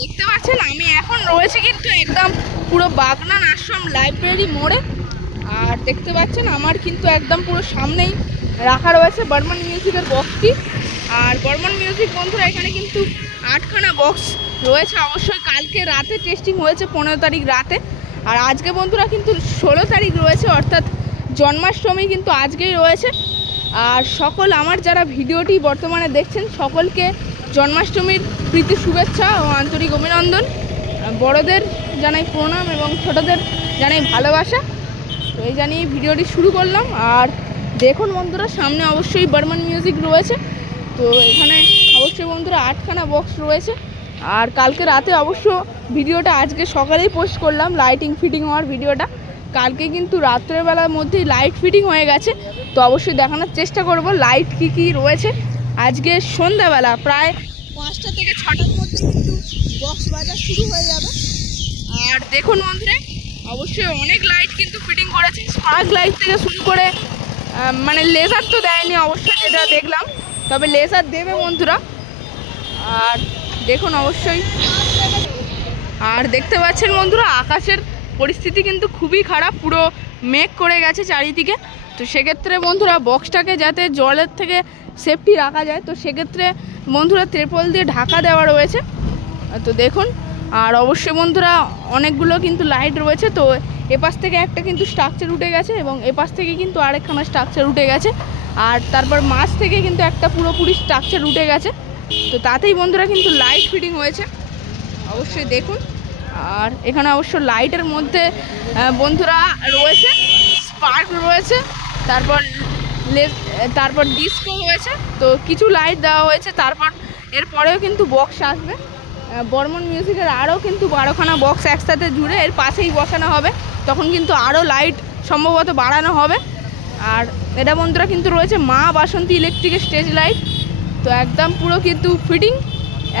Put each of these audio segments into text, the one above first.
দেখতে পাচ্ছেন আমি এখন রয়েছে কিন্তু একদম পুরো বাগনান আশ্রম লাইব্রেরি মোড়ে। আর দেখতে পাচ্ছেন আমার কিন্তু একদম পুরো সামনেই রাখা রয়েছে বর্মন মিউজিকের বক্সটি। আর বর্মন মিউজিক বন্ধুরা এখানে কিন্তু 8খানা বক্স রয়েছে। অবশ্যই কালকে রাতে টেস্টিং হয়েছে 15 তারিখ রাতে, আর আজকে বন্ধুরা কিন্তু 16 তারিখ রয়েছে, অর্থাৎ জন্মাষ্টমী কিন্তু আজকেই রয়েছে। আর সকল আমার যারা ভিডিওটি বর্তমানে দেখছেন সকলকে জন্মাষ্টমীর প্রীতি শুভেচ্ছা ও আন্তরিক অভিনন্দন। বড়দের জানাই প্রণাম এবং ছোটদের জানাই ভালোবাসা। তো এই জানিয়ে ভিডিওটি শুরু করলাম। আর দেখুন বন্ধুরা সামনে অবশ্যই বর্মন মিউজিক রয়েছে। তো এখানে অবশ্যই বন্ধুরা 8খানা বক্স রয়েছে। আর কালকে রাতে অবশ্য ভিডিওটা আজকে সকালেই পোস্ট করলাম, লাইটিং ফিটিং হওয়ার ভিডিওটা। কালকে কিন্তু রাত্রেবেলার মধ্যেই লাইট ফিটিং হয়ে গেছে, তো অবশ্যই দেখানোর চেষ্টা করব লাইট কী রয়েছে। আজকে সন্ধ্যাবেলা প্রায় 5টা থেকে 6টার মধ্যে কিন্তু বক্স বাজার শুরু হয়ে যাবে। আর দেখুন বন্ধুরা অবশ্যই অনেক লাইট কিন্তু ফিটিং করেছে, স্পার্ক লাইট থেকে শুরু করে মানে লেজার তো দেয়নি অবশ্যই, যেটা দেখলাম, তবে লেজার দেবে বন্ধুরা। আর দেখুন অবশ্যই, আর দেখতে পাচ্ছেন বন্ধুরা আকাশের পরিস্থিতি কিন্তু খুবই খারাপ, পুরো মেঘ করে গেছে চারিদিকে। তো সেক্ষেত্রে বন্ধুরা বক্সটাকে যাতে জলের থেকে সেফটি রাখা যায়, তো সেক্ষেত্রে বন্ধুরা ত্রিপল দিয়ে ঢাকা দেওয়া রয়েছে। তো দেখুন, আর অবশ্যই বন্ধুরা অনেকগুলো কিন্তু লাইট রয়েছে। তো এপাশ থেকে একটা কিন্তু স্ট্রাকচার উঠে গেছে এবং এপাশ থেকে কিন্তু আরেকখানা স্ট্রাকচার উঠে গেছে। আর তারপর মাঝ থেকে কিন্তু একটা পুরোপুরি স্ট্রাকচার উঠে গেছে। তো তাতেই বন্ধুরা কিন্তু লাইট ফিটিং হয়েছে, অবশ্যই দেখুন। আর এখানে অবশ্য লাইটের মধ্যে বন্ধুরা রয়েছে স্পার্ক রয়েছে, তারপর ডিস্কো রয়েছে। তো কিছু লাইট দেওয়া হয়েছে, তারপর এরপরেও কিন্তু বক্স আসবে। বর্মন মিউজিকের আরও কিন্তু 12খানা বক্স একসাথে জুড়ে এর পাশেই বসানো হবে, তখন কিন্তু আরও লাইট সম্ভবত বাড়ানো হবে। আর এটা বন্ধুরা কিন্তু রয়েছে মা বাসন্তী ইলেকট্রিকের স্টেজ লাইট। তো একদম পুরো কিন্তু ফিটিং,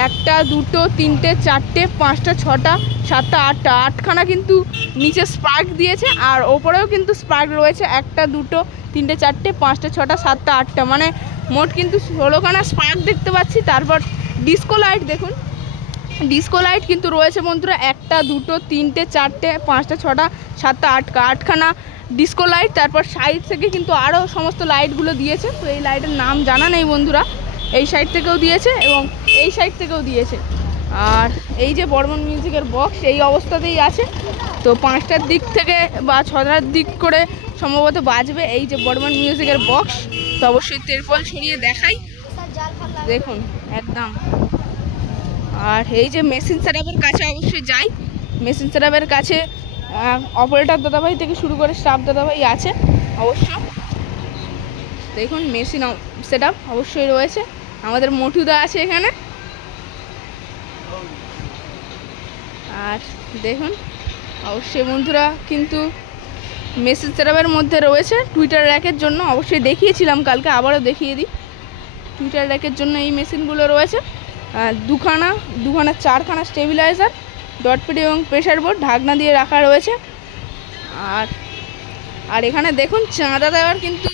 1টা 2টো 3টে 4টে 5টা 6টা 7টা 8টা 8খানা কিন্তু নিচে স্পার্ক দিয়েছে। আর ওপরেও কিন্তু স্পার্ক রয়েছে 1টা 2টো 3টে 4টে 5টা 6টা 7টা 8টা, মানে মোট কিন্তু 16খানা স্পার্ক দেখতে পাচ্ছি। তারপর ডিস্কো লাইট দেখুন, ডিস্কো লাইট কিন্তু রয়েছে বন্ধুরা 1টা 2টো 3টে 4টে 5টা 6টা 7টা 8খানা ডিস্কো লাইট। তারপর সাইড থেকে কিন্তু আরও সমস্ত লাইটগুলো দিয়েছে। তো এই লাইটের নাম জানা নেই বন্ধুরা, এই সাইড থেকেও দিয়েছে এবং এই সাইড থেকেও দিয়েছে। আর এই যে বর্মন মিউজিকের বক্স এই অবস্থাতেই আছে। তো 5টার দিক থেকে বা 6টার দিক করে সম্ভবত বাজবে এই যে বর্মন মিউজিকের বক্স। তো অবশ্যই তিরপল ছড়িয়ে দেখাই, দেখুন একদম। আর এই যে মেশিন সেটআপের কাছে অবশ্যই যাই, মেশিন সেটআপের কাছে অপারেটর দাদাভাই থেকে শুরু করে স্টাফ দাদাভাই আছে অবশ্য। দেখুন মেশিন সেটআপ অবশ্যই রয়েছে, আমাদের মোটুদা আছে এখানে। আর দেখুন অবশ্যই বন্ধুরা কিন্তু মেশিন সেটআপের মধ্যে রয়েছে টুইটার র্যাকের জন্য, অবশ্যই দেখিয়েছিলাম কালকে, আবারও দেখিয়ে দিই। টুইটার র্যাকের জন্য এই মেশিনগুলো রয়েছে, 2খানা 4খানা স্টেবিলাইজার, ডটপেড এবং প্রেশার বোর্ড ঢাকনা দিয়ে রাখা রয়েছে। আর এখানে দেখুন চাঁদা দেওয়ার কিন্তু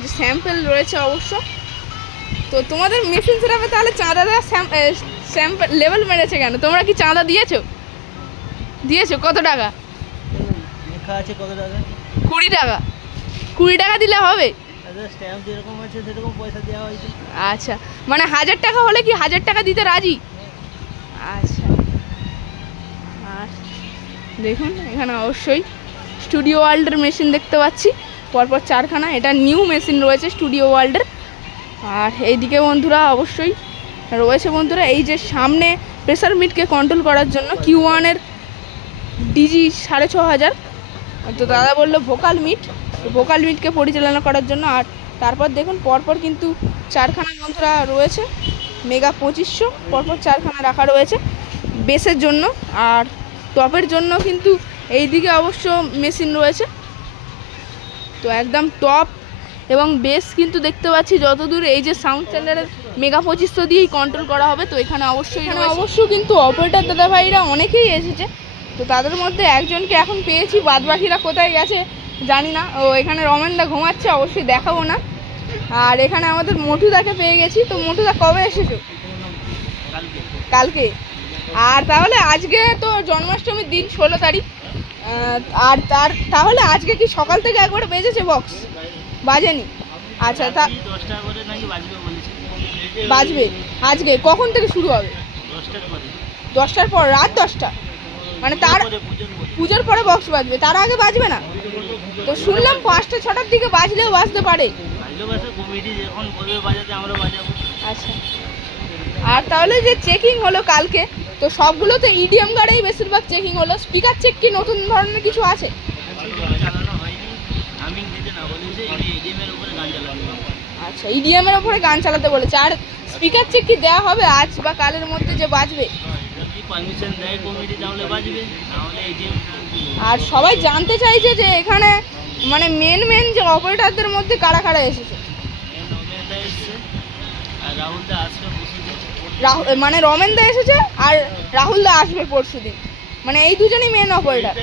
যে স্যাম্পেল রয়েছে অবশ্য। তো তোমাদের মেশিন সেটআপে তাহলে চাঁদা দেওয়ার স্যাম্পেল লেভেল মেরেছে কেন? তোমরা কি চাঁদা দিয়েছো? কত টাকা? 20 টাকা। 20 টাকা দিলে হবে? আচ্ছা, মানে 1000 টাকা হলে কি 1000 টাকা দিতে রাজি? আচ্ছা। আর দেখুন এখানে অবশ্যই স্টুডিও ওয়ার্ল্ডের মেশিন দেখতে পাচ্ছি পরপর 4খানা, এটা নিউ মেশিন রয়েছে স্টুডিও ওয়ার্ল্ডের। আর এইদিকে বন্ধুরা অবশ্যই রয়েছে বন্ধুরা এই যে সামনে প্রেসার মিটকে কন্ট্রোল করার জন্য Q1-এর ডিজি 6500। তো দাদা বললো ভোকাল মিটকে পরিচালনা করার জন্য। আর তারপর দেখুন পরপর কিন্তু 4খানা বন্ধুরা রয়েছে মেগা 2500, পরপর 4খানা রাখা রয়েছে বেসের জন্য। আর টপের জন্য কিন্তু এই দিকে অবশ্য মেশিন রয়েছে। তো একদম টপ এবং বেস কিন্তু দেখতে পাচ্ছি যতদূর এই যে সাউন্ড চ্যানেলের মেগা 2500 দিয়েই কন্ট্রোল করা হবে। তো এখানে অবশ্যই কিন্তু অপারেটর দাদা ভাইরা অনেকেই এসেছে। তো তাদের মধ্যে একজনকে এখন পেয়েছি, বাদবাকিরা কোথায় গেছে জানি না। ও এখানে রমেনদা ঘুমাচ্ছে, অবশ্যই দেখাবো না। আর এখানে আমাদের মোটুদাকে পেয়ে গেছি। তো মোটুদা কবে এসেছো? কালকে। আর তাহলে আজকে তো জন্মাষ্টমীর দিন 16 তারিখ। আর তাহলে আজকে কি সকাল থেকে একবারে বেজেছে বক্স? বাজেনি? আচ্ছা, তা বাজবে। আজকে কখন থেকে শুরু হবে? 10টার পর, রাত 10টা, মানে তার পুজোর পরে বক্স বাজবে, তার আগে বাজবে না? তো শুনলাম 5টা 6টার দিকে বাজলেও বাজতে পারে। আচ্ছা, আর তাহলে যে চেকিং হলো কালকে, তো সবগুলো তো ইডিএম গাড়েই বেশিরভাগ চেকিং হলো। স্পিকার চেক কি নতুন ধরনের কিছু আছে? আচ্ছা, ইডিএম এর উপরে গান চালাতে বলেছে। আর স্পিকার চেক কি দেওয়া হবে আজ বা কালের মধ্যে যে বাজবে? আর সবাই জানতে চাইছে যে এখানে মানে মেন যে অপারেটরদের মধ্যে কারা কারা এসেছে। মানে রমেন দা এসেছে আর রাহুল দা আসবে পরশুদিন, মানে এই দুজনই মেন অপারেটর।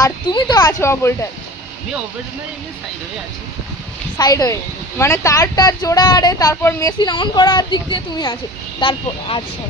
আর তুমি তো আছো অপারেটর, সাইড হয়ে, মানে তার জোড়া আরে তারপর মেশিন অন করার দিক দিয়ে তুমি আছো তারপর। আচ্ছা।